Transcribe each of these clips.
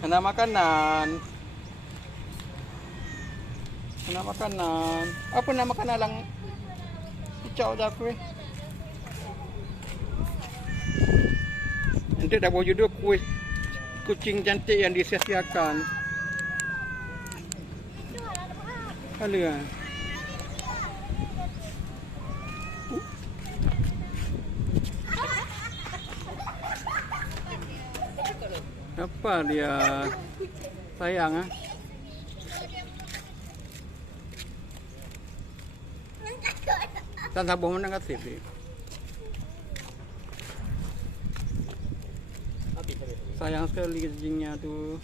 Kena makanan. Kena makanan. Apa nama makanan lang? Icau dah aku. Nanti dah bawa judul kucing cantik yang disia-siakan. Alah. Apa dia sayang ah? Tak sabung mana kasih sih. Sayang sekali kucingnya tuh.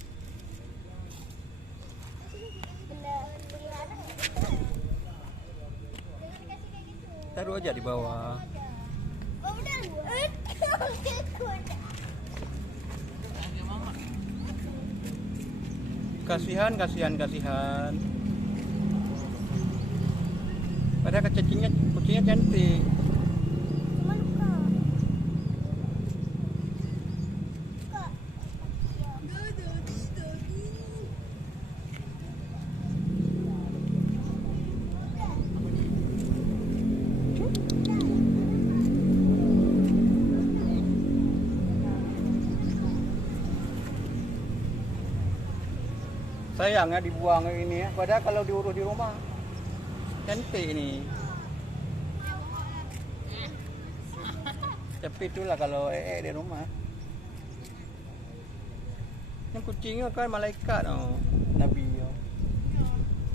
Taruh aja di bawah. Kasihan. Padahal kucingnya cantik. Sayang ya dibuang ini ya. Padahal kalau diurus di rumah cantik ini. Tapi itulah kalau di rumah. Yang kucingnya kan malaikat oh. Nabi oh.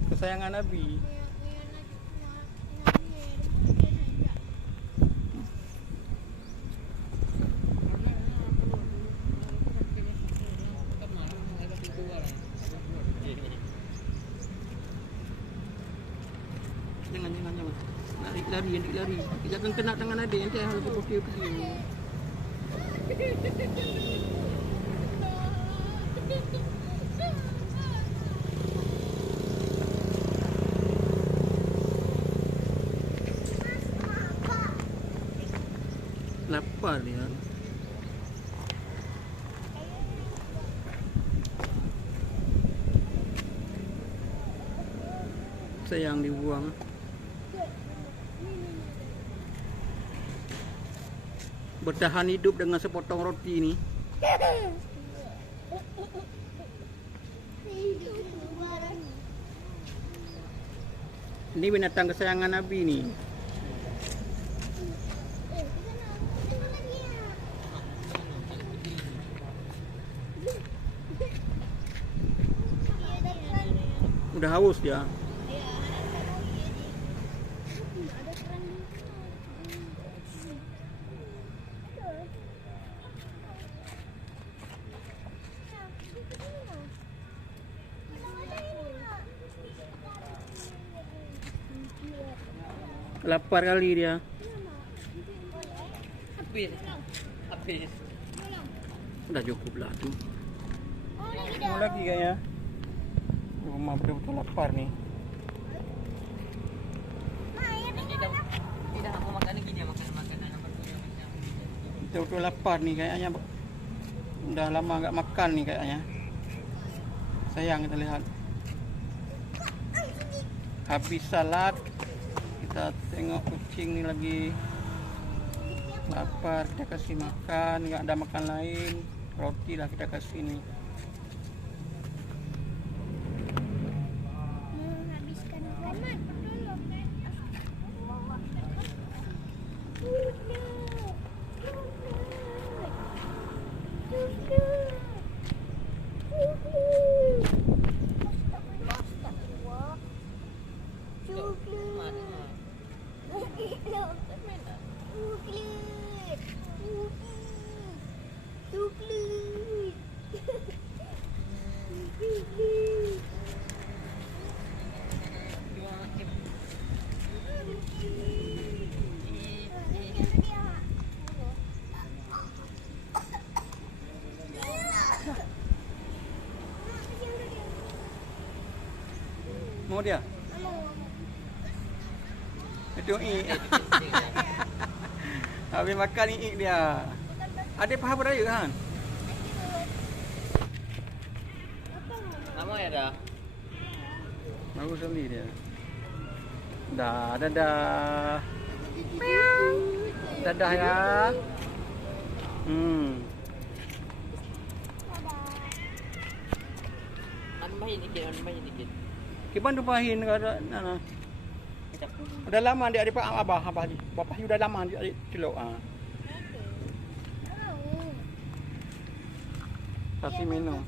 Kesayangan Nabi. Jangan lari. Jangan kena tangan adik nanti harus pukul. Lapar dia. Sayang dibuang. Bertahan hidup dengan sepotong roti ini. Ini binatang kesayangan Nabi nih. Udah haus ya. Lapar kali dia. Habis. Udah cukup lah tuh. Mau lagi kayaknya. Rumah betul-betul lapar nih. Tidak mau makan lagi dia makan makanan apa Betul-betul lapar nih kayaknya. Udah lama nggak makan nih kayaknya. Sayang kita lihat. Habis salat. Kita tengok kucing ni lagi lapar, kita kasih makan, nggak ada makan lain, roti lah kita kasih nih. Menghabiskan zaman. Mau dia? Itu habis makan dia. Ada paha beraya kan? Lama ya dah. Baru sekali dia. Dah, dadah. Dadah ya. Nambahin dikit. Kiban tu pahin kada nana. Udah lama dia ada abah bapak udah lama dia ada celok ah. Kasih minum.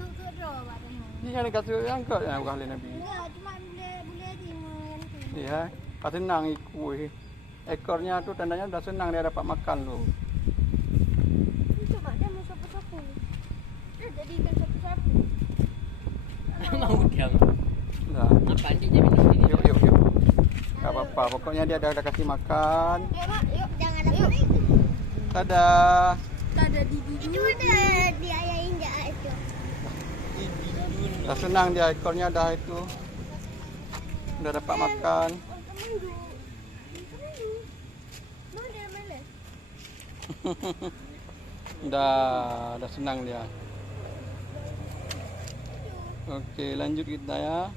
Ni kan kasih angkat yang kali Nabi. Enggak, cuma boleh aja makan. Iya, kasih senang ikut. Ekornya tu tandanya dah senang dia dapat makan tu. Ini coba dia mau sapu-sapu. Dia jadi ikan sapu-sapu. Mau dia. Dah. Apa dia minum ini? Yuk. Tak apa-apa, pokoknya dia dah kasih makan. Yuk, Mak. Yuk, jangan lama. Dadah. Tak ada di itu udah diayain dia itu. Dah senang dia ekornya dah itu. Dah dapat makan. Mau dia mana? Dah senang dia. Okey, lanjut kita ya.